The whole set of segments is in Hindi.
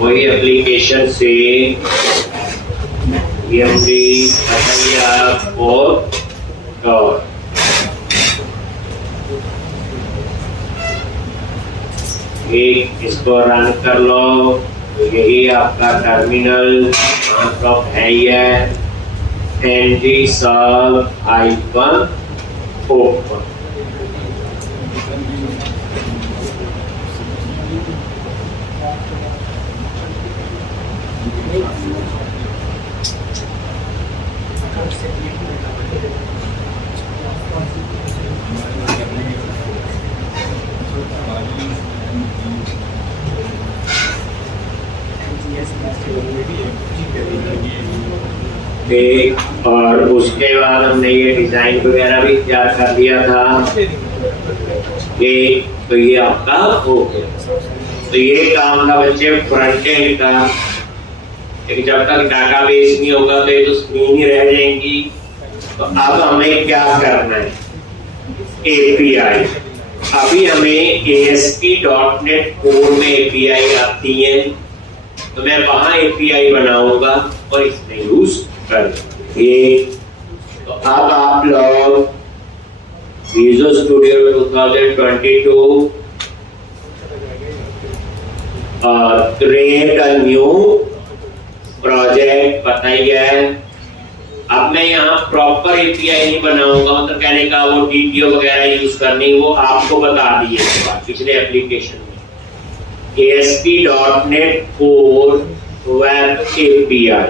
वही एप्लीकेशन से EMD FIR और एक इसको रन कर लो। यही आपका टर्मिनल है, NG solve icon open। और उसके बाद हमने ये डिजाइन वगैरह भी तैयार कर दिया था। ये तो ये आपका हो गया। तो ये काम था बच्चे फ्रंट एंड का। जब तक डाटाबेस नहीं होगा तो ये तो स्क्रीन ही रह जाएंगी। तो अब हमें क्या करना है, API। अभी हमें ASP.NET कोड में API आती है, तो मैं वहां API बनाऊंगा और इसमें यूज करेंगे। तो अब आप लोग visual studio 2022 create a new project बताइए। अब मैं यहाँ प्रॉपर API नहीं बनाऊंगा, मतलब कहने का वो DTO वगैरह यूज करनी, वो आपको बता दिए पिछले एप्लीकेशन में। ASP.NET Core Web API।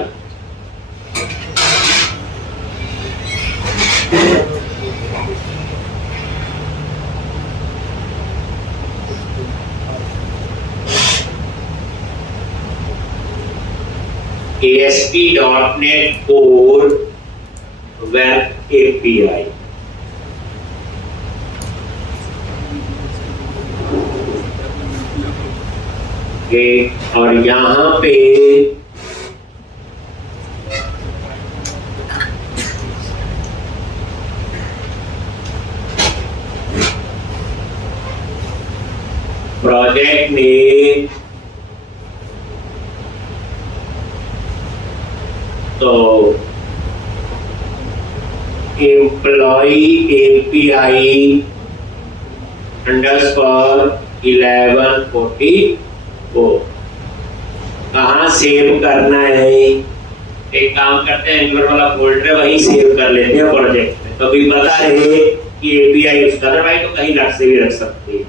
ASP.NET Core Web API। और यहाँ पे प्रोजेक्ट में तो एम्प्लॉई API _1144 कहाँ सेव करना है। एक काम करते हैं, एंगुलर वाला फोल्डर वहीं सेव कर लेते हैं प्रोजेक्ट में, तो भी पता रहे कि API यूज कर रहे हैं, तो कहीं रख से भी रख सकते हैं।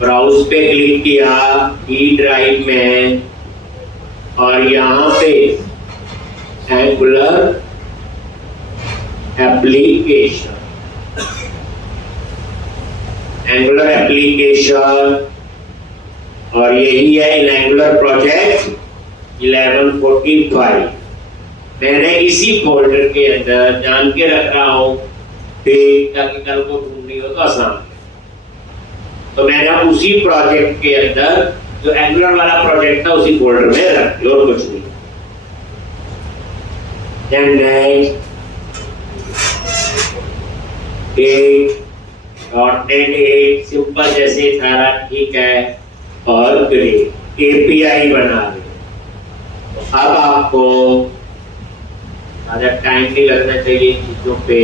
ब्राउज पे क्लिक किया ई ड्राइव में, और यहाँ पे एंगुलर एप्लीकेशन और यही है एंगुलर प्रोजेक्ट 1145। मैंने इसी फोल्डर के अंदर जान के रख रहा हूं ताकि कल को ढूंढनी हो तो आसान है। तो मैंने उसी प्रोजेक्ट के अंदर जो एंगुलर वाला प्रोजेक्ट था उसी फोल्डर में रख दिया और कुछ नहीं। .NET 8 सिंपल जैसे सारा ठीक है, और ग्रेट API बना दे। तो अब आपको ज़्यादा टाइम नहीं लगना चाहिए चीजों पे।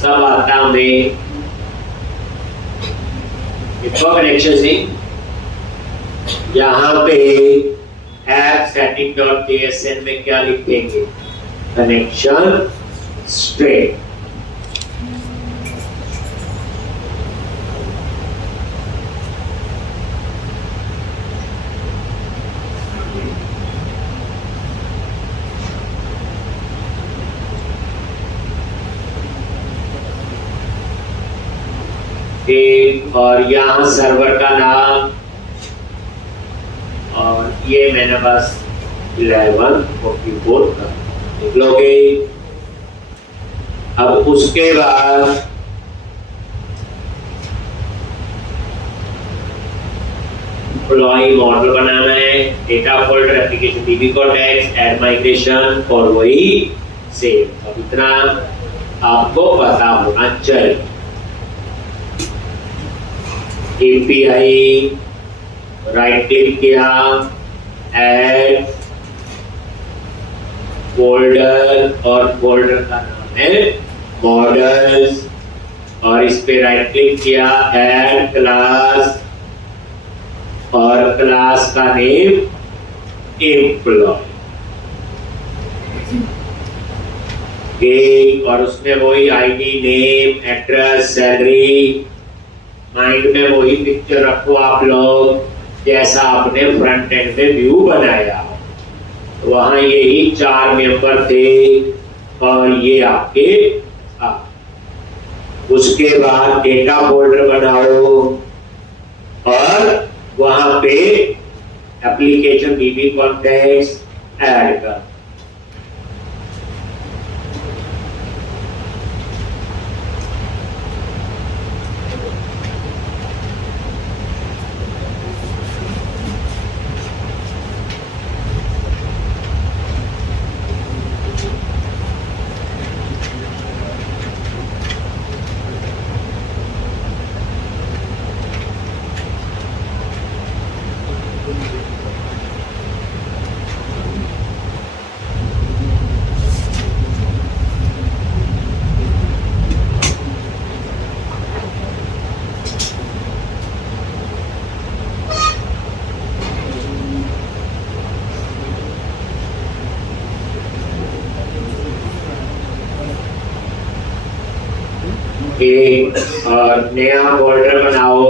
सब आता हमें कनेक्शन से यहाँ पे ऐप setting.jsn में क्या लिखेंगे, कनेक्शन स्ट्रेट। और यहाँ सर्वर का नाम, और ये मैंने बस 1144 का लिख लोगे। अब उसके बाद एम्प्लॉय मॉडल बनाना है, data folder application dB context add migration और वही सेव। अब इतना आपको पता होना चाहिए। एपीआई राइट क्लिक किया, ऐड फोल्डर और फोल्डर का नाम है मॉडल्स और इस पे राइट क्लिक किया, ऐड क्लास और क्लास का नेम एम्प्लॉय और उसमें वही ID, name, address, salary, mind में वही पिक्चर रखो आप लोग जैसा आपने फ्रंट एंड में व्यू बनाया। वहां यही 4 मेंबर थे और ये आपके उसके बाद डेटा फोल्डर बनाओ और वहां पे एप्लीकेशन डीबी कॉन्टेक्स्ट ऐड कर। और नया फोल्डर बनाओ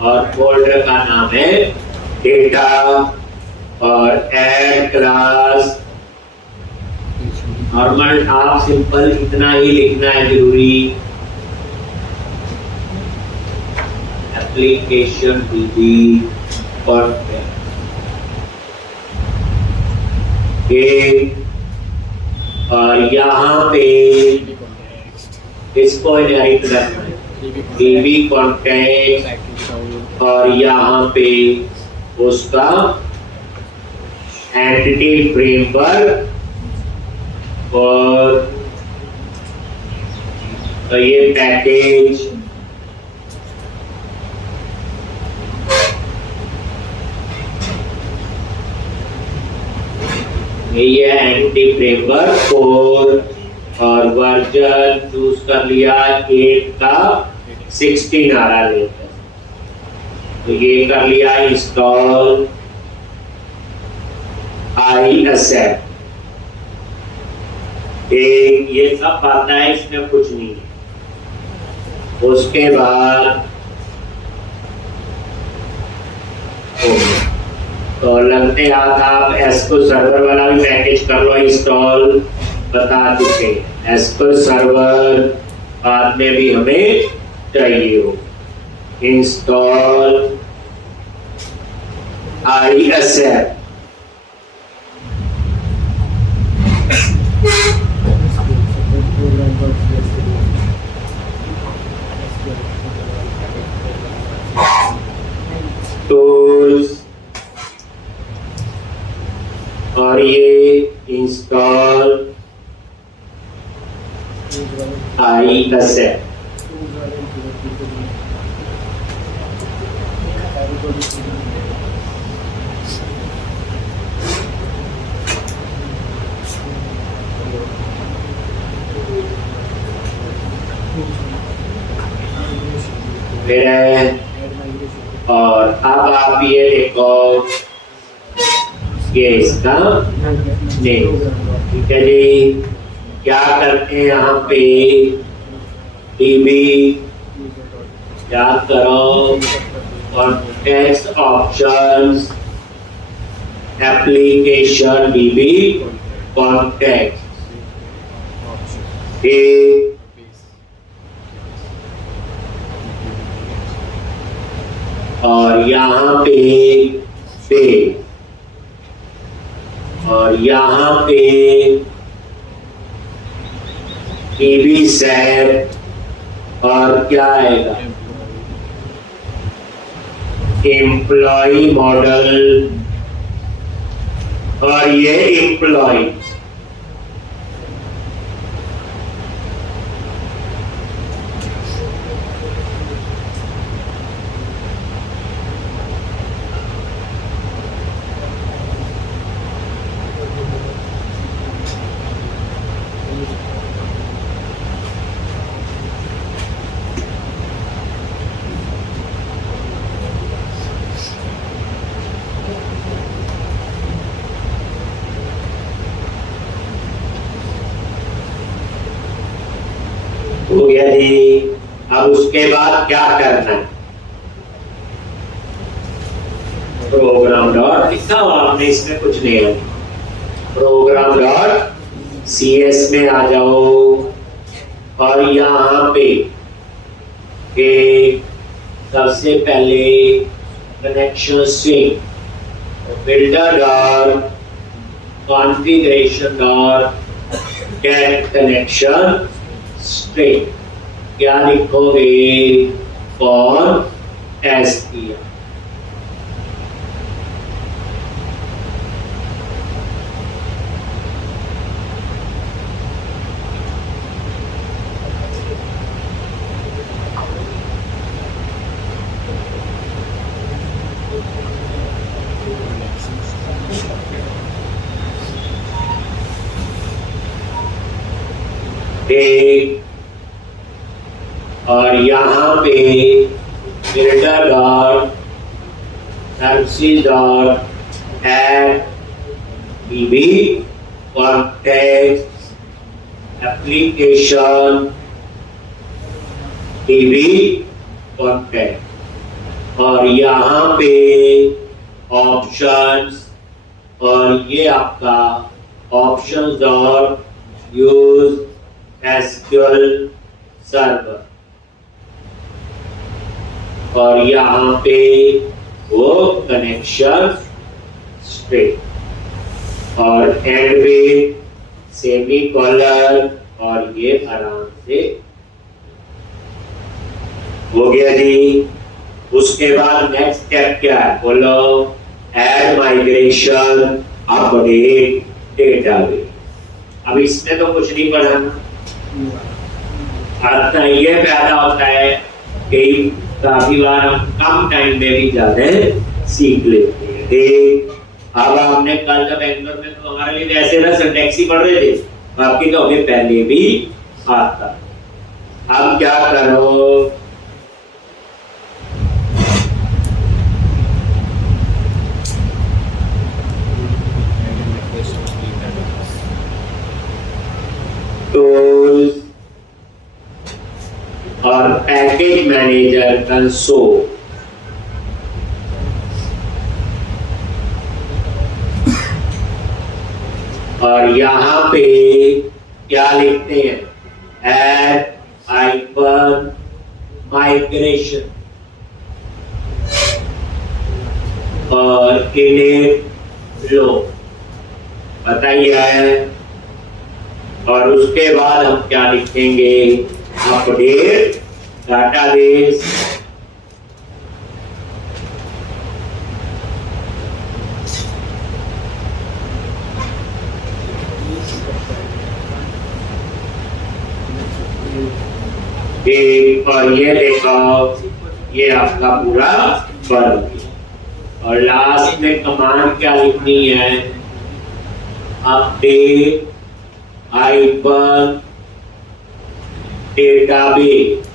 और फोल्डर का नाम है डेटा और ऐड क्लास। नॉर्मल आप सिंपल इतना ही लिखना है जरूरी, एप्लीकेशन डीबी कॉन्टेक्स्ट और यहाँ पे इसको राइट करना है डीबी कॉन्टेक्स्ट और यहाँ पे उसका एंटिटी फ्रेमवर्क और तो ये पैकेज ये एंटिटी फ्रेमवर्क और वर्जन चूज कर लिया 8 का 16 आ रहा है तो ये कर लिया इंस्टॉल आई एक्सेप्ट। ये सब आता है, इसमें कुछ नहीं है। उसके बाद तो लगते हाथ आप एसक्यूएल सर्वर वाला भी पैकेज कर लो इंस्टॉल, बता चुके एसक्यूएल सर्वर बाद में भी हमें चाहिए हो। इंस्टॉल आई एक्सेप्ट टूल्स और ये इंस्टॉल आई एक्सेप्ट। और अब आप ये देखो ये इसका नेम, ठीक है जी। क्या करते हैं यहाँ पे डीबी याद करो context options application dB context और यहाँ पे और यहाँ पे टीवी सेट और क्या आएगा, एम्प्लॉय मॉडल, और ये एम्प्लॉय हो गया जी। अब उसके बाद क्या करना है, प्रोग्राम डॉट लिखा हुआ आपने, इसमें कुछ नहीं है, प्रोग्राम डॉट CS में आ जाओ और यहाँ पे सबसे पहले connection string builder dot configuration dot get connection string क्या लिखोगे, फॉर SPR। और यहाँ पे builder dot MC dot add DB context application DB contact, और यहाँ पे ऑप्शंस, और ये आपका options dot use SQL server, और यहाँ पे वो कनेक्शन स्ट्रिंग और एंड में सेमीकोलन, और ये आराम से हो गया जी। उसके बाद नेक्स्ट स्टेप क्या है, बोलो, ऐड माइग्रेशन अपडेट डेटाबेस। अब इसमें तो कुछ नहीं पढ़ाना, आता ये पैदा होता है कि काफी बार हम कम टाइम में भी ज्यादा सीख लेते हैं। देख, अब हमने कल जब एंकर में तो हमारे लिए ऐसे ना सिंटैक्स ही पढ़ रहे थे, बाकी तो हमें पहले भी आता। अब क्या करो, टूल्स और पैकेज मैनेजर कंसोल, और यहाँ पे क्या लिखते हैं, ऐड आइकन माइग्रेशन और इनेट लो, बताइए है। और उसके बाद हम क्या लिखेंगे, अपडेट डाटाबेस, और ये देखो ये आपका पूरा बन गया। और लास्ट में कमांड क्या लिखनी है, अपडेट आइकन डेटाबेस,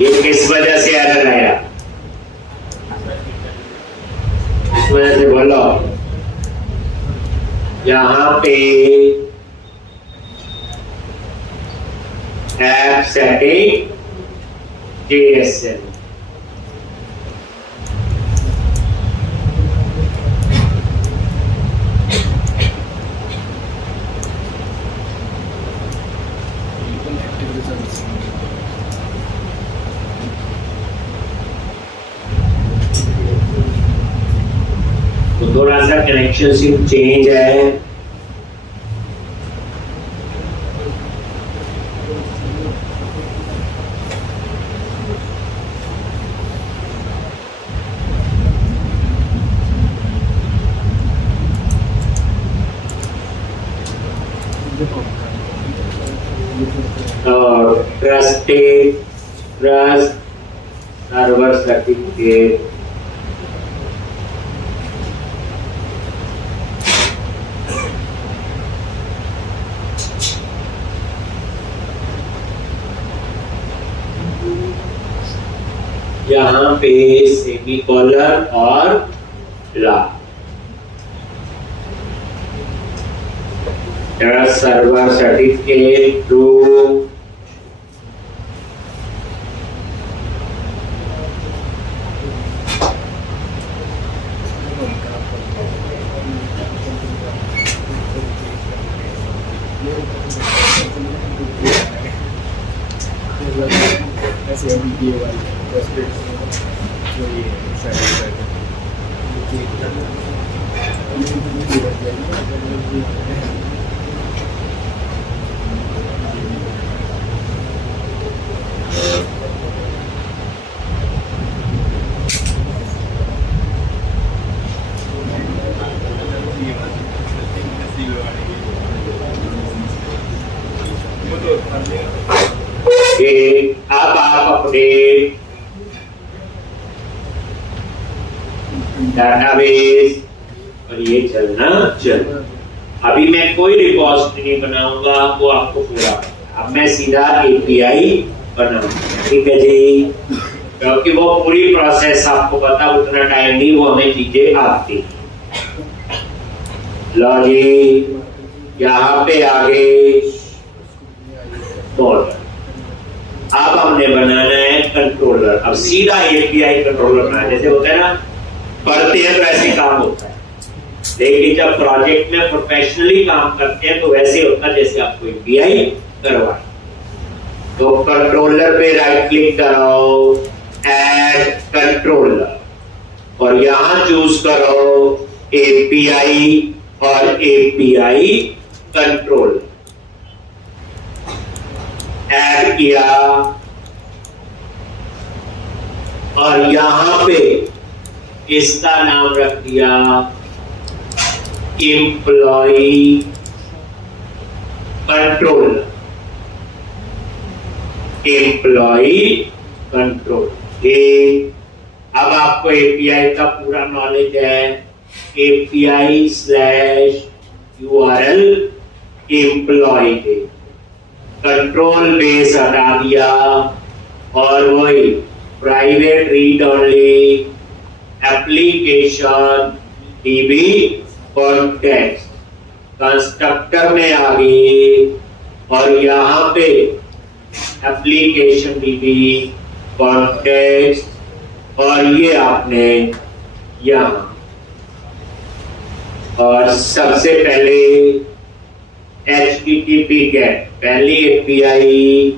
ये किस वजह से एरर आया, इस वजह से बोलो। यहाँ पे ऐप सेटिंग JSL, तो थोड़ा सा कनेक्शन सिर्फ चेंज है। और ट्रस्टेड ट्रस्ट सर्वर सर्टिफिकेट, यहाँ पे सेमीकोलन और ला ट्रस्ट सर्वर सर्टिफिकेट टू अब आप अपने डाटाबेस और ये चलना चल। अभी मैं कोई रिपोजिटरी नहीं बनाऊंगा, वो आपको पूरा। अब मैं सीधा एपीआई बनाऊंगा, ठीक है जी, क्योंकि वो पूरी प्रोसेस आपको पता, उतना टाइम नहीं, वो हमें चीजें आती। लो जी, यहाँ पे आगे मॉडल। अब हमने बनाना है कंट्रोलर। अब सीधा एपीआई कंट्रोलर बनाना, जैसे होता है ना पढ़ते हैं तो ऐसे काम होता है, लेकिन जब प्रोजेक्ट में प्रोफेशनली काम करते हैं तो वैसे होता है जैसे आपको एपीआई करवाए। तो कंट्रोलर पे राइट क्लिक करो, ऐड कंट्रोलर, और यहां चूज करो एपीआई और एपीआई कंट्रोलर। ऐड किया और यहां पे इसका नाम रख दिया एम्प्लॉई कंट्रोल। एम्प्लॉई कंट्रोल, अब आपको एपीआई का पूरा नॉलेज है। API slash URL employee day, control base हटा दिया और वही private read only application dB context constructor में आ गई, और यहाँ पे एप्लीकेशन डीबी कॉन्टेक्स्ट, और ये आपने यहाँ, और सबसे पहले HTTP गेट, पहली एपीआई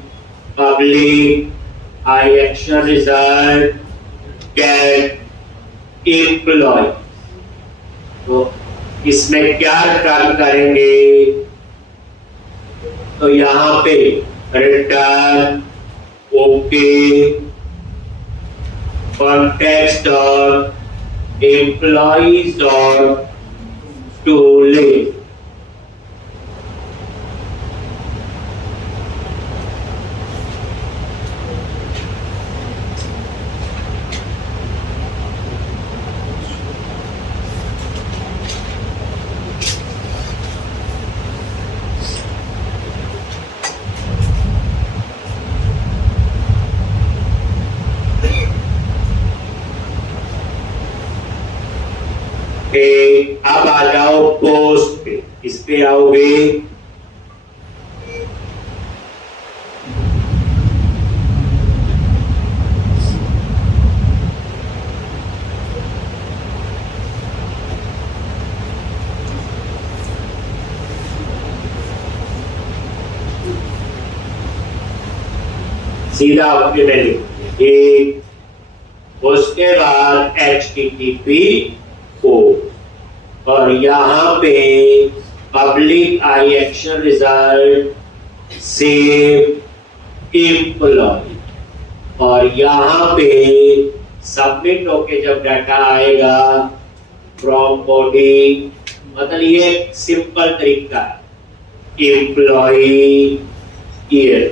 पब्लिक आई एक्शन रिजल्ट गेट एम्प्लॉय। तो इसमें क्या रिटर्न करेंगे, तो यहाँ पे रिटर्न ओके कॉन्टेक्स्ट और एम्प्लॉइज और टूले। अब आ जाओ पोस्ट पे, इस पे आओगे, सीधा ओके में लिखोगे। उसके बाद HTTP पोस्ट, और यहाँ पे पब्लिक आई एक्शन रिजल्ट सेव एम्प्लॉय, और यहाँ पे सबमिट होके जब डाटा आएगा फ्रॉम बॉडी, मतलब ये सिंपल तरीका है। एम्प्लॉय ईयर,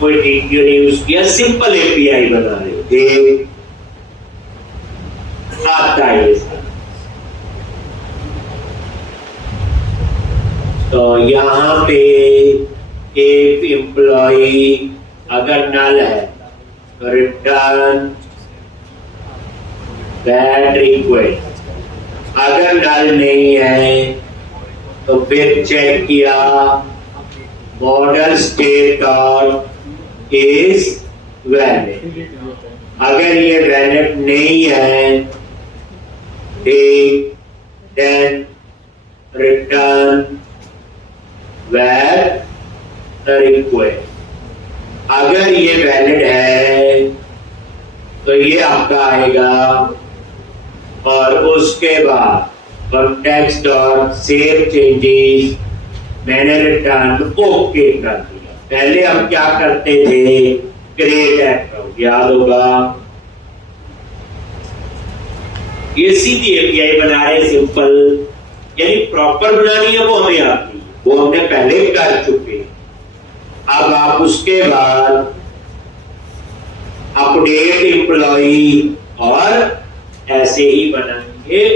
कोई डिक्शनरी यूज किया, सिंपल एपीआई बना रहे आता है। तो यहाँ पे एक एम्प्लॉई अगर नल है तो रिटर्न दैट रिक्वेस्ट, अगर नल नहीं है तो फिर चेक किया model state dot is valid, अगर ये वैलिड नहीं है देन रिटर्न वैलिड रिक्वेस्ट, अगर ये वैलिड है तो ये आपका आएगा, और उसके बाद कॉन्टेक्स्ट डॉट सेव चेंजेस मैंने रिटर्न ओके कर दिया। पहले हम क्या करते थे, क्रिएट एक्ट, याद होगा, ये सीधी एपीआई बना रहे सिंपल, यानी प्रॉपर बनानी है वो हमें आती है, वो हमने पहले कर चुके। अब आप उसके बाद अपडेट एम्प्लॉई, और ऐसे ही बनाएंगे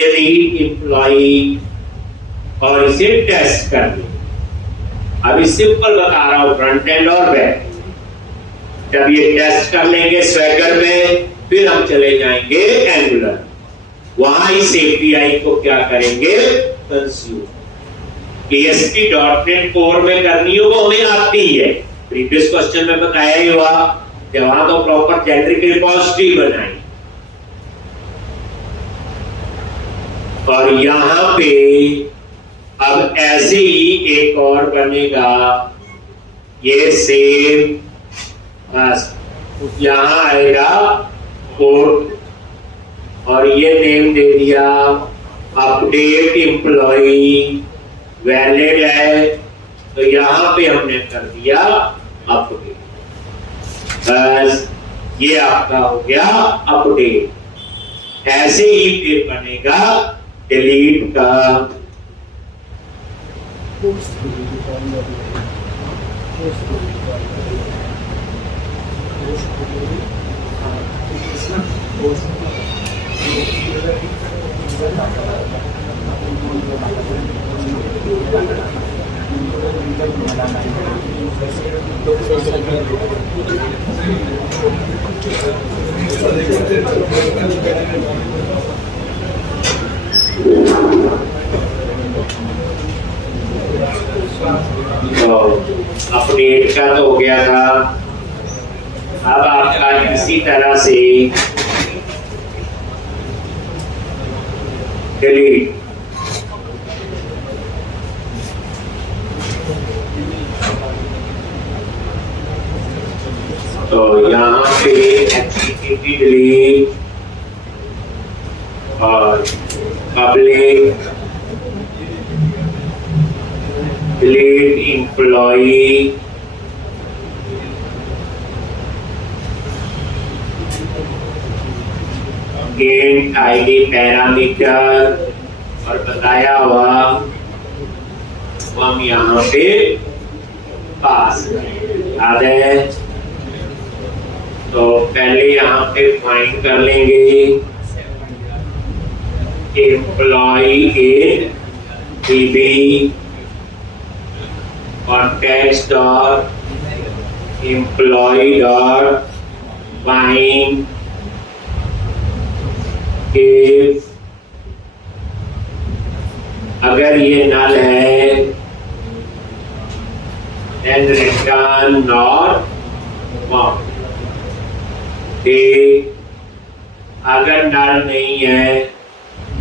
डिलीट एम्प्लॉई, और इसे टेस्ट कर देंगे। अभी सिंपल बता रहा हूं, फ्रंट एंड और बैक। जब ये टेस्ट कर लेंगे स्वैगर में, फिर हम चले जाएंगे एंगुलर, वहां इस एपीआई को क्या करेंगे, कंज्यूम। ASP.NET कोर में करनी हो वो हमें आती है, प्रीवियस क्वेश्चन में बताया ही हुआ, वहां तो प्रॉपर जेनेरिक रिपोजिटरी बनाई। और यहां पे अब ऐसे ही एक और बनेगा, ये सेव, यहां आएगा कोड, और ये नेम दे दिया अपडेट एम्प्लॉई, वैलिड है तो यहां पे हमने कर दिया अपडेट, बस ये आपका हो गया अपडेट। ऐसे ही फिर बनेगा डिलीट का, अपडेट का तो हो गया था। अब आपका इसी तरह से डिलीट, तो यहाँ पे HTTP डिलीट और public delete employee, get ID parameter, और बताया हुआ वो हम यहाँ पे पास याद है। तो पहले यहाँ पे फाइंड कर लेंगे employee in DB, context dot employee dot find if, अगर ये नल है then return not found, अगर नल नहीं है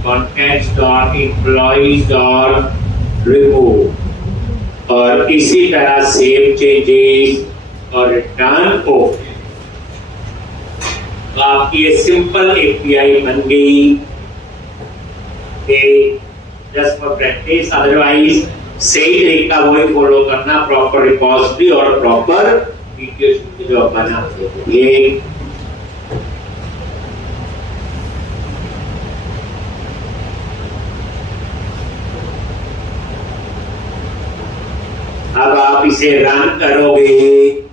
context dot employees dot remove, और इसी तरह सेव चेंजेस और रिटर्न ओ। तो आपकी ये सिंपल एपीआई बन गई। जस्ट फॉर प्रैक्टिस, अदरवाइज सही तरीका वही फॉलो करना, प्रॉपर रिपोजिटरी और प्रॉपर वीडियो जो बनाते हैं। अब आप इसे रन करोगे,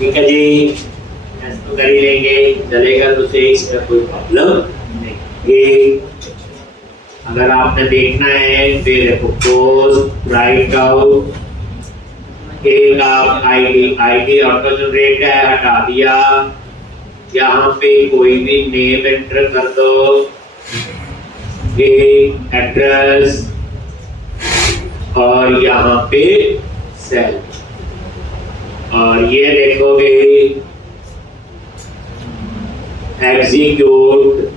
ठीक है जी, तो कर ही लेंगे, चलेगा तो सही, इसमें कोई प्रॉब्लम नहीं। ये अगर आपने देखना है फिर पोस्ट राइट आउट एक आप आईडी ऑटो जनरेट है, हटा दिया। यहाँ पे कोई भी नेम एंटर कर दो, एड्रेस और यहाँ पे सेल, और ये देखोगे एग्जीक्यूट,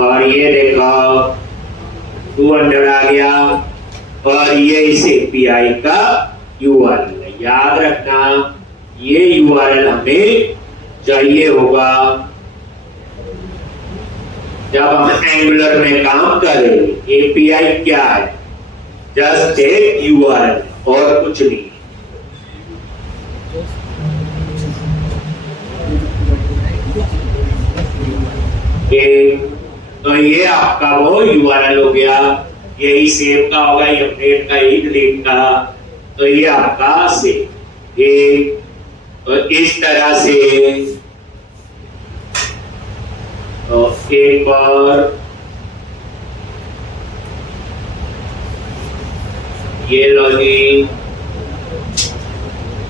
और ये देखो 200 आ गया, और ये इस एपीआई का यूआरएल है। याद रखना ये यूआरएल हमें चाहिए होगा जब हम एंगुलर में काम करें। एपीआई क्या है? जस्ट एक यूआरएल और कुछ नहीं। तो ये आपका वो यूआरएल हो गया, यही सेव का होगा, ये अपडेट का, यही डिलीट का, तो ये आपका सेव। तो इस तरह से तो एक और ये लॉगिन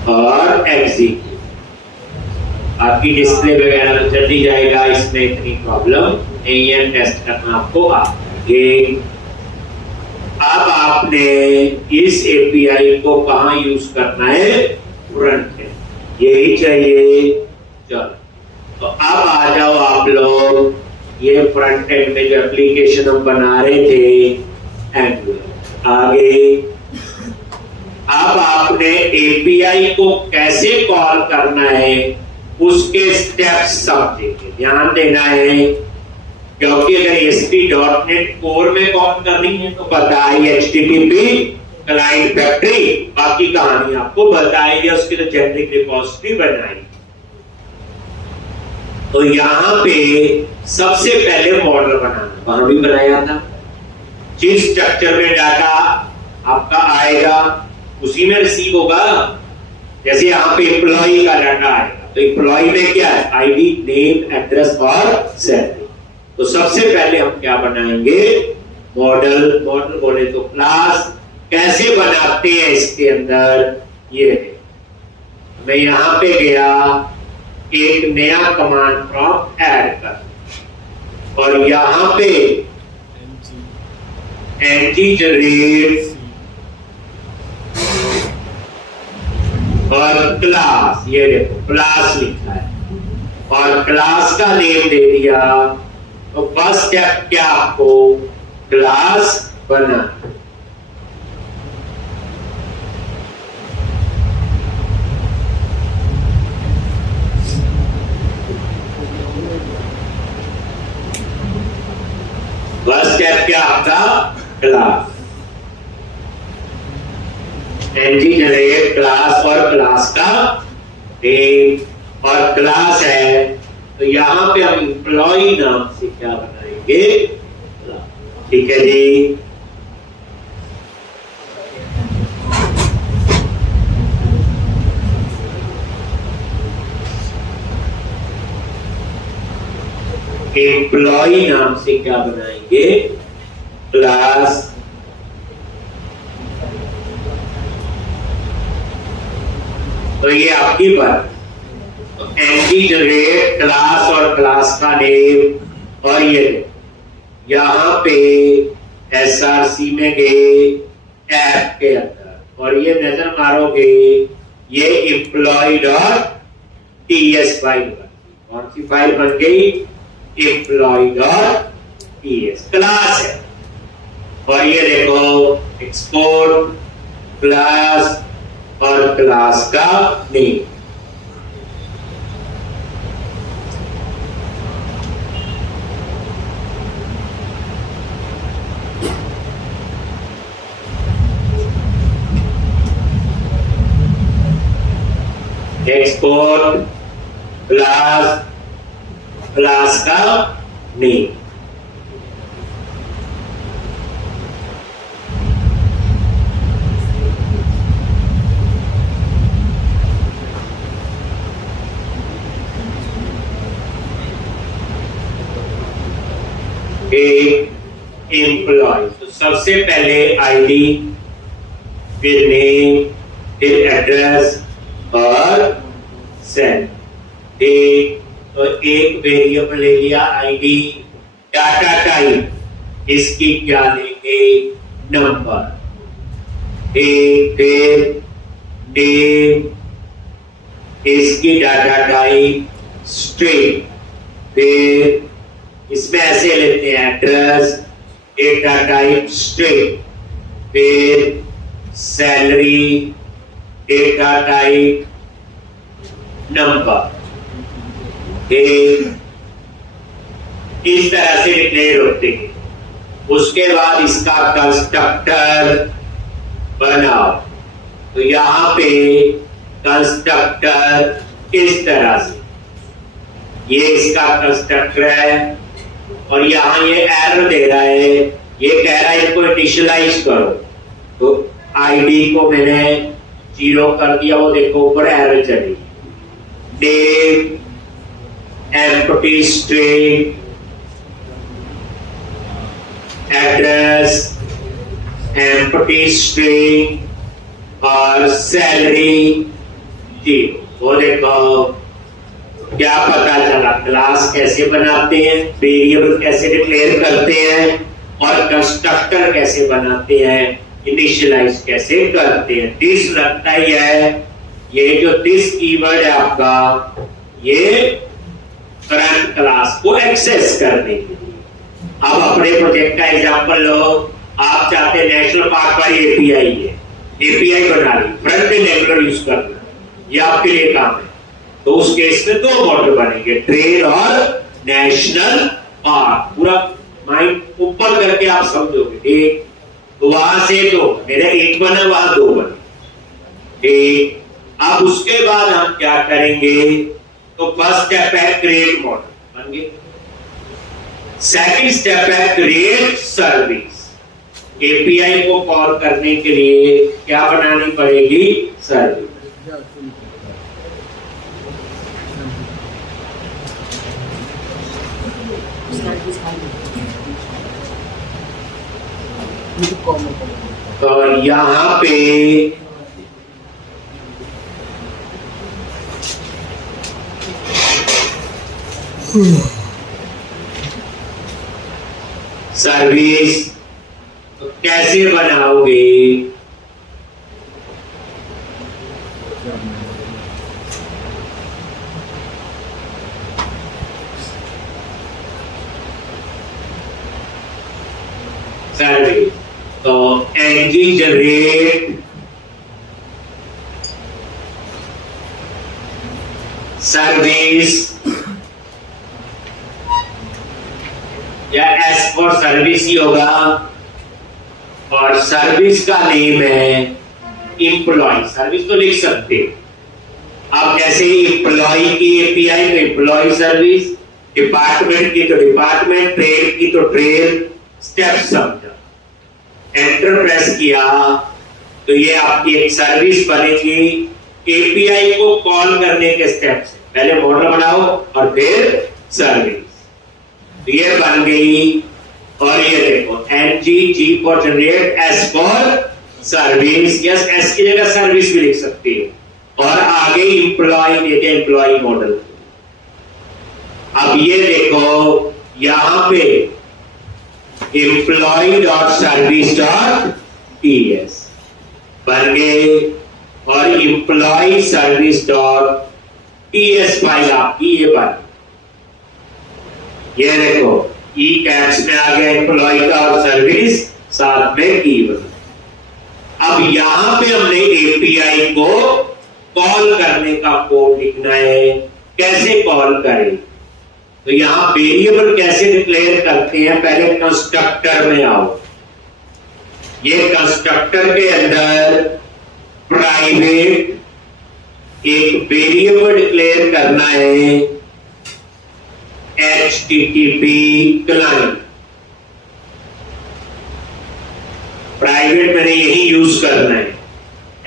और एग्जीक्यूट, आपकी डिस्प्ले वगैरह तो चल ही जाएगा, इसमें इतनी प्रॉब्लम नहीं है, टेस्ट करना आपको आगे। अब आपने इस एपीआई को कहाँ यूज करना है? फ्रंट एंड, यही चाहिए। चलो तो अब आ जाओ आप लोग, ये फ्रंट एंड में जो एप्लीकेशन हम बना रहे थे एंगुलर, आगे अब आपने एपीआई को कैसे कॉल करना है उसके स्टेप्स समझेंगे, ध्यान देना है, क्योंकि अगर ASP.NET कोर में कॉल करनी है तो बताइए HTTP क्लाइंट फैक्ट्री, बाकी कहानी आपको बताएगी, उसकी तो जेनेरिक रिपोजिटरी बनाएगी। तो यहां पे सबसे पहले मॉडल बनाना, वहां भी बनाया था, जिस स्ट्रक्चर में डाटा आपका आएगा उसी में रिसीव होगा। जैसे यहाँ पे एम्प्लॉई का डाटा आएगा, तो एम्प्लॉई में क्या है? आईडी, नेम, एड्रेस और सैलरी। तो सबसे पहले हम क्या बनाएंगे? मॉडल। मॉडल बोले तो क्लास। कैसे बनाते हैं इसके अंदर? ये मैं यहां पे गया, एक नया कमांड प्रॉम्प्ट ऐड कर, और यहां पे ng जनरेट और क्लास, ये देखो क्लास लिखा है, और क्लास का नेम दे दिया। तो फर्स्ट स्टेप क्या? आपको क्लास बना, स्टेप क्या आपका क्लास, एनजी जनरेट क्लास और क्लास का नेम और क्लास है तो यहां पे हम एम्प्लॉय नाम से क्या बनाएंगे, ठीक है जी। एम्प्लॉय नाम से क्या बनाएंगे, क्लास। तो ये आपकी बात, तो एनजी जनरेट क्लास और क्लास का नेम और ये यहां पे एसआरसी में गए ऐप के अंदर और ये नजर मारोगे ये एम्प्लॉय डॉट टीएस फाइल बन गई। कौन सी फाइल बन गई, एम्प्लॉय डॉट टीएस, क्लास है। और ये देखो एक्सपोर्ट क्लास और क्लास का नेम। एक्सपोर्ट क्लास, क्लास का नेम। एम्प्लॉय, तो सबसे पहले आईडी, फिर नेम, फिर एड्रेस और सेल। तो एक वेरिएबल ले लिया आईडी, डाटा टाइप इसकी क्या लेंगे, नंबर। फिर नेम इसकी डाटा टाइप स्ट्रिंग, फिर इसमें ऐसे लेते हैं एड्रेस डेटा टाइप स्ट्रिंग, फिर सैलरी डेटा टाइप नंबर। इस तरह से डिक्लेयर होते हैं। उसके बाद इसका कंस्ट्रक्टर बनाओ, तो यहां पे कंस्ट्रक्टर इस तरह से, ये इसका कंस्ट्रक्टर है और यहां ये एरर दे रहा है, ये कह रहा है इसको इनिशियलाइज करो। तो आईडी को मैंने 0 कर दिया, वो देखो ऊपर एरर चली। Name empty string, address empty string और सैलरी 0। वो देखो क्या पता चला, क्लास कैसे बनाते हैं, वेरिएबल कैसे डिक्लेयर करते हैं और कंस्ट्रक्टर कैसे बनाते हैं, इनिशियलाइज कैसे करते हैं। दिस लगता ही है, ये जो दिस कीवर्ड है आपका, ये करंट क्लास को एक्सेस करने के लिए। अब अपने प्रोजेक्ट का एग्जांपल लो, आप चाहते हैं नेशनल पार्क वाली एपीआई है, एपीआई बना ली, फ्रंट एंड एंगुलर यूज करना, ये आपके लिए काम है। तो उस केस में 2 मॉडल बनेंगे, ट्रेल और नेशनल पार्क। पूरा माइंड ऊपर करके आप समझोगे। एक तो वहां से 2, मेरा 1 बना, वहां 2 बने। अब उसके बाद हम क्या करेंगे, तो फर्स्ट स्टेप है क्रिएट मॉडल, बन गए। सेकंड स्टेप है क्रिएट सर्विस। एपीआई को कॉल करने के लिए क्या बनानी पड़ेगी, सर्विस। और यहां पे सर्विस तो कैसे बनाओगे, सर्विस तो एनजी जनरेट सर्विस या फॉर सर्विस ही होगा और सर्विस का नेम है एम्प्लॉय। सर्विस तो लिख सकते हो आप, जैसे एम्प्लॉय की एपीआई तो एम्प्लॉय सर्विस, डिपार्टमेंट की तो डिपार्टमेंट, ट्रेड की तो ट्रेड, स्टेप समझा। एंटर प्रेस किया तो ये आपकी एक सर्विस बनेगी एपीआई को कॉल करने के स्टेप्स। पहले मॉडल बनाओ और फिर सर्विस, तो ये बन गई। और ये देखो NG for generate, S for service, yes S की जगह सर्विस भी लिख सकती है और आगे एम्प्लॉय देते हैं एम्प्लॉय मॉडल। अब ये देखो यहां पे employee dot service dot TS बन गए और employee service dot TS file आपकी ये बन। ये देखो ई कैप्स में आ गया एम्प्लॉय का और सर्विस साथ में कीवर्ड। अब यहां पे हमने एपीआई को कॉल करने का कोड लिखना है। कैसे कॉल करें, तो यहां वेरिएबल कैसे डिक्लेयर करते हैं, पहले कंस्ट्रक्टर में आओ। ये कंस्ट्रक्टर के अंदर प्राइवेट एक वेरिएबल डिक्लेयर करना है HTTP क्लाइंट। प्राइवेट मैंने यही यूज करना है।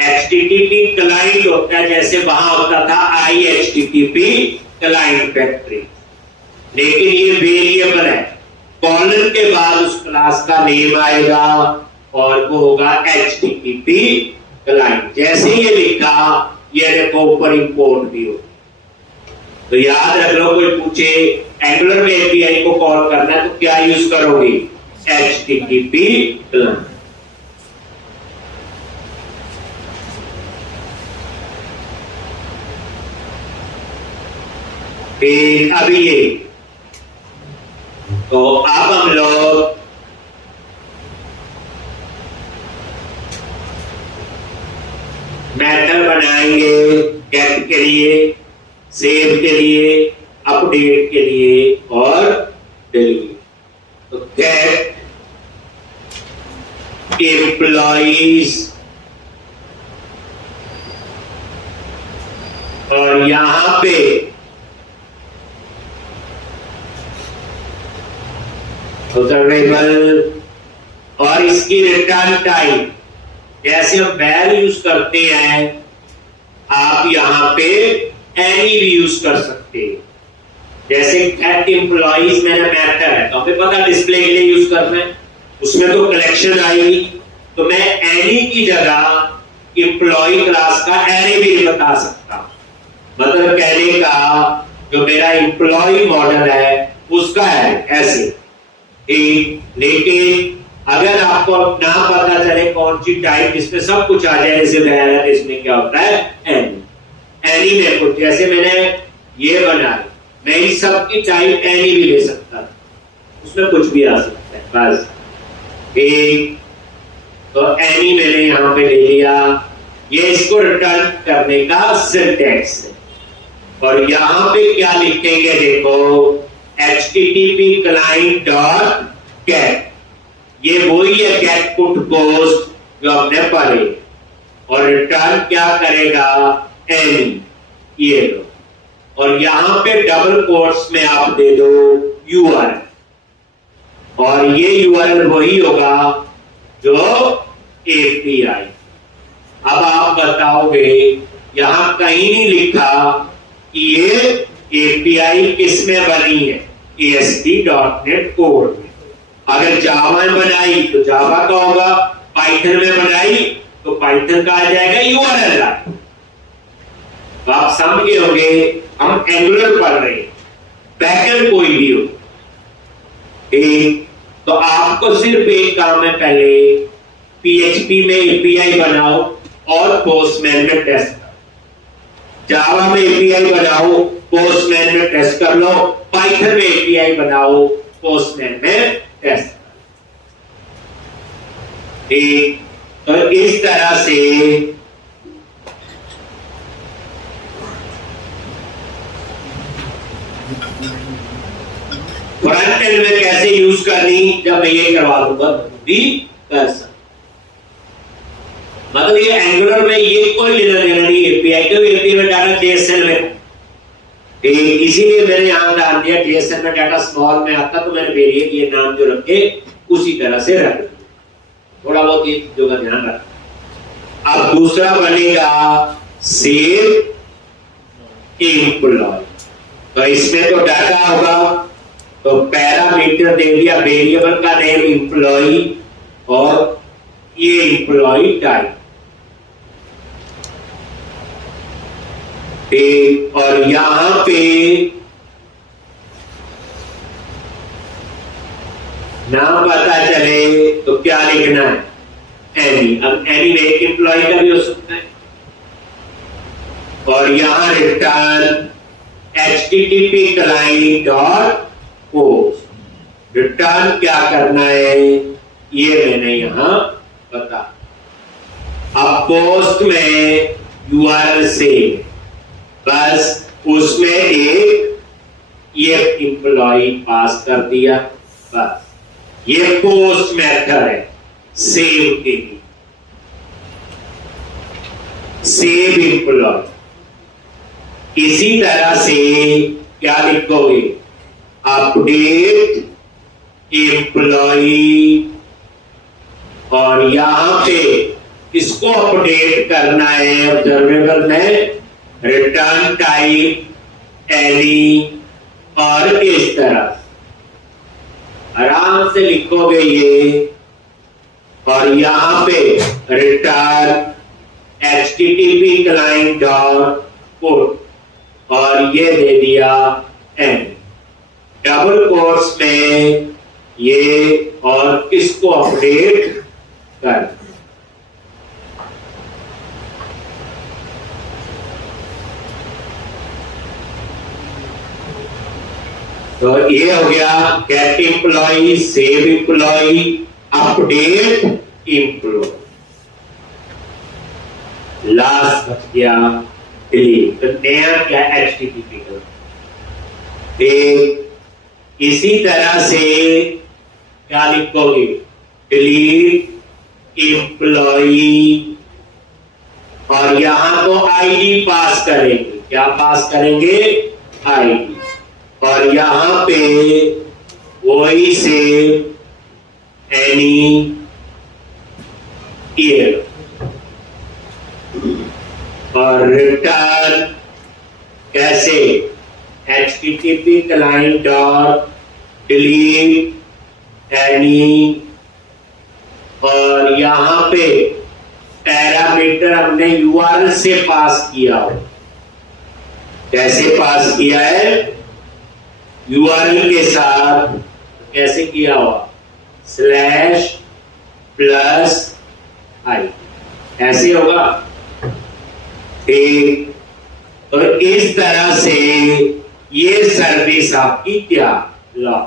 HTTP क्लाइंट होता है जैसे वहां होता था IHTTP क्लाइंट फैक्ट्री, लेकिन ये वेरिएबल है। कॉलन के बाद उस क्लास का नेम आएगा और वो होगा HTTP क्लाइंट। जैसे ये लिखा ये देखो ऊपर इंपोर्ट भी हो। तो याद रख लो, कोई पूछे एंगुलर में एपीआई को कॉल करना है तो क्या यूज करोगे, HTTP क्लाइंट। अभी ये तो अब हम लोग मेथड बनाएंगे गेट के लिए, सेव के लिए, अपडेट के लिए और डिलीट। तो गेट एम्प्लॉइज और यहां पे वेरिएबल और इसकी रिटर्न टाइप जैसे हम वैल यूज करते हैं आप यहां पे एनी भी यूज कर सकते हैं। जैसे गेट एम्प्लॉइज मेरा मेथड है तो हमें पता डिस्प्ले के लिए यूज करना है, उसमें तो कलेक्शन आएगी तो मैं एनी की जगह एम्प्लॉय क्लास का एरे भी बता सकता हूं। मतलब कहने का जो मेरा एम्प्लॉय मॉडल है उसका एरे ऐसे। लेकिन अगर आपको ना पता चले कौन सी टाइप जिसमें सब कुछ आ जाए जैसे तो इसमें क्या होता है एनी में कुछ, जैसे मैंने ये बनाया मैं इस सब की टाइप एनी भी ले सकता था, उसमें कुछ भी आ सकता है बस। तो एनी मैंने यहां पे ले लिया, ये इसको रिटर्न करने का सिंटैक्स है। और यहां पे क्या लिखेंगे देखो HTTP client डॉट गेट, ये वही है गेट पुट पोस्ट जो हमने पढ़े। और रिटर्न क्या करेगा एनी, ये लो। और यहां पे डबल कोट्स में आप दे दो URL और ये URL वही होगा जो API। अब आप बताओगे यहां कहीं नहीं लिखा कि ये API किस में बनी है, ASP.NET कोड में। अगर जावा में बनाई तो जावा का होगा, पाइथन में बनाई तो पाइथन का आ जाएगा URL। तो आप समझ गए होंगे हम एंगुलर पढ़ रहे हैं, बैकएंड कोई भी हो। तो आपको सिर्फ एक काम है, पहले PHP में API बनाओ और पोस्टमैन में टेस्ट करो। जावा में API बनाओ, पोस्टमैन में टेस्ट कर लो। पाइथन में API बनाओ, पोस्टमैन में टेस्ट करो। ठीक, तो इस तरह से फ्रंट एंड में कैसे यूज करनी, जब मैं ये करवा दूंगा भी कर सकता। मतलब ये एंगुलर में ये कोई लेना देना नहीं एपीआई, क्योंकि एपीआई में डाटा जेएसएल में, इसीलिए मैंने यहां डाल दिया जेएसएल में डाटा स्मॉल में आता, तो मैंने वेरिएबल ये नाम जो रखे उसी तरह से रख दिया। थोड़ा बहुत ये चीजों का ध्यान रखना। अब दूसरा बनेगा सेव एम्प्लॉय। तो इसमें तो डाटा होगा, तो पैरामीटर दे दिया वेरिएबल का नेम एम्प्लॉय और ये एम्प्लॉय टाइप, और यहां पे नाम पता चले तो क्या लिखना है, एनी। अब एनी में एक एम्प्लॉय का भी हो सकता है। और यहां return http client dot post, return क्या करना है ये मैंने यहां बता। अब पोस्ट में URL से बस उसमें एक ये एम्प्लॉय पास कर दिया, बस ये पोस्ट मेथड है सेव के लिए, सेव एम्प्लॉय। इसी तरह से क्या लिखोगे, अपडेट एम्प्लॉय, और यहां पे इसको अपडेट करना है ऑब्जर्वेबल में रिटर्न टाइप एनी, और इस तरह आराम से लिखोगे ये, और यहां पे return http client dot post, और ये दे दिया एन डबल कोट्स में ये, और इसको अपडेट कर। तो ये हो गया get employee, save employee, update employee, last बच गया डिलीट। तो नया क्या HTTP का। इसी तरह से क्या लिखोगे, डिलीट एम्प्लॉय, और यहां तो आईडी पास करेंगे, क्या पास करेंगे, आईडी, और यहां पे वही से एनी ईयर, और रिटर्न कैसे, http client dot delete any, और यहां पे पैरामीटर हमने URL से पास किया हो। कैसे पास किया है, URL के साथ कैसे किया हुआ, /+i, ऐसे होगा। ठीक, और इस तरह से ये सर्विस आपकी क्या लॉग।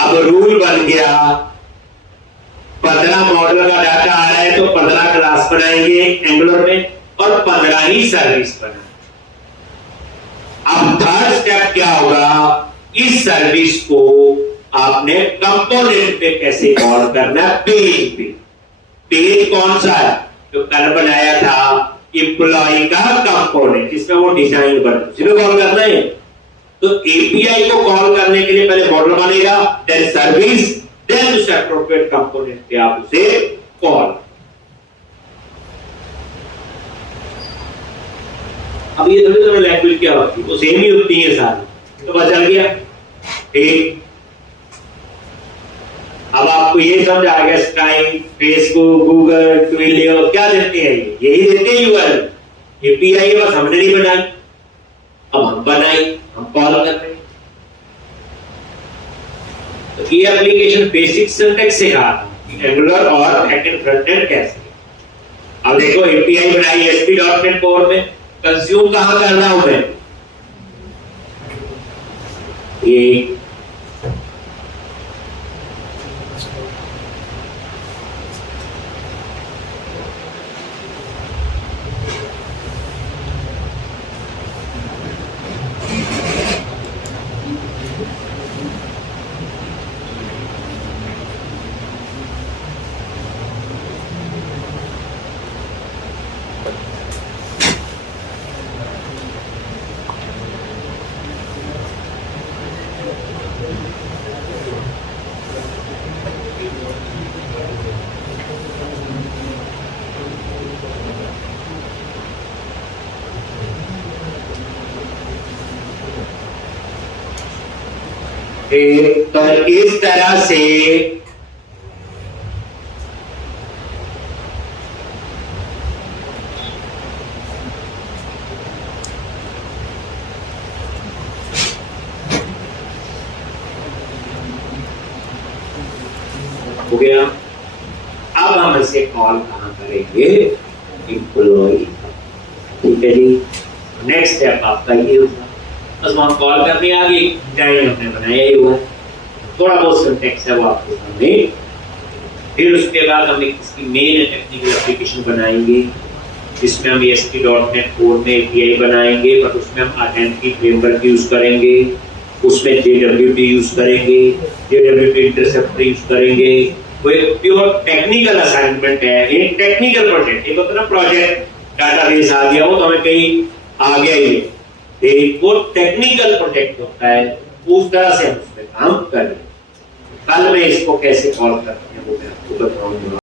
अब रूल बन गया, 15 मॉडल का डाटा आ रहा है तो 15 क्लास बनाएंगे एंगुलर में, और 15 ही सर्विस बनाएंगे। अब थर्ड स्टेप क्या होगा, इस सर्विस को आपने कंपोनेंट पे कैसे कॉल करना है, पेज पे। पेज कौन सा है, जो कल बनाया था एम्प्लॉय का कंपोनेंट, जिसमें वो डिजाइन बना, जिसमें कॉल करना है। तो एपीआई को कॉल करने के लिए पहले मॉडल बनेगा, देन सर्विस, देन उस एप्रोप्रिएट कंपोनेंट पे आप उसे कॉल। अब ये थोड़ी लैंग्वेज क्या होती है, वो सेम ही होती है सारी, तो बचा गया। ठीक, अब आपको ये समझ आ गया, स्काइप, फेसबुक, गूगल, ट्विलियो क्या देते हैं, यही देते हैं यूआरएल। एपीआई बस हमने नहीं बनाई, अब हम बनाई, हम कॉल कर रहे हैं। तो ये एप्लीकेशन बेसिक सिंटैक्स से कहा एंगुलर और बैकएंड फ्रंट एंड कैसे। अब देखो एपीआई बनाई ASP.NET कोर में, कंज्यूम कहां कर रहा हूं मैं, ये तो इस तरह से हो गया। अब हम इसे कॉल कहाँ करेंगे, एम्प्लॉय। ठीक है जी, नेक्स्ट स्टेप आपका ये होगा, बस वहां कॉल करने आ गई, डिजाइन हमने बनाया ही हुआ, थोड़ा बहुत सिंटैक्स है वो आपके सामने। फिर उसके बाद हम इसकी मेन टेक्निकल एप्लीकेशन बनाएंगे, जिसमें हम ASP.NET कोर में API बनाएंगे, पर उसमें हम आइडेंटिटी फ्रेमवर्क यूज करेंगे, उसमें JWT यूज करेंगे, JWT इंटरसेप्टर यूज करेंगे। वो एक प्योर टेक्निकल असाइनमेंट है, एक टेक्निकल प्रोजेक्ट। एक होता है ना प्रोजेक्ट, डाटाबेस आ गया, वो तो हमें कहीं आ गया ही है, एक वो टेक्निकल प्रोजेक्ट होता है, उस तरह से हम उसमें काम करें। कल मैं इसको कैसे कॉल करते हैं वो मैं आपको बताऊंगा।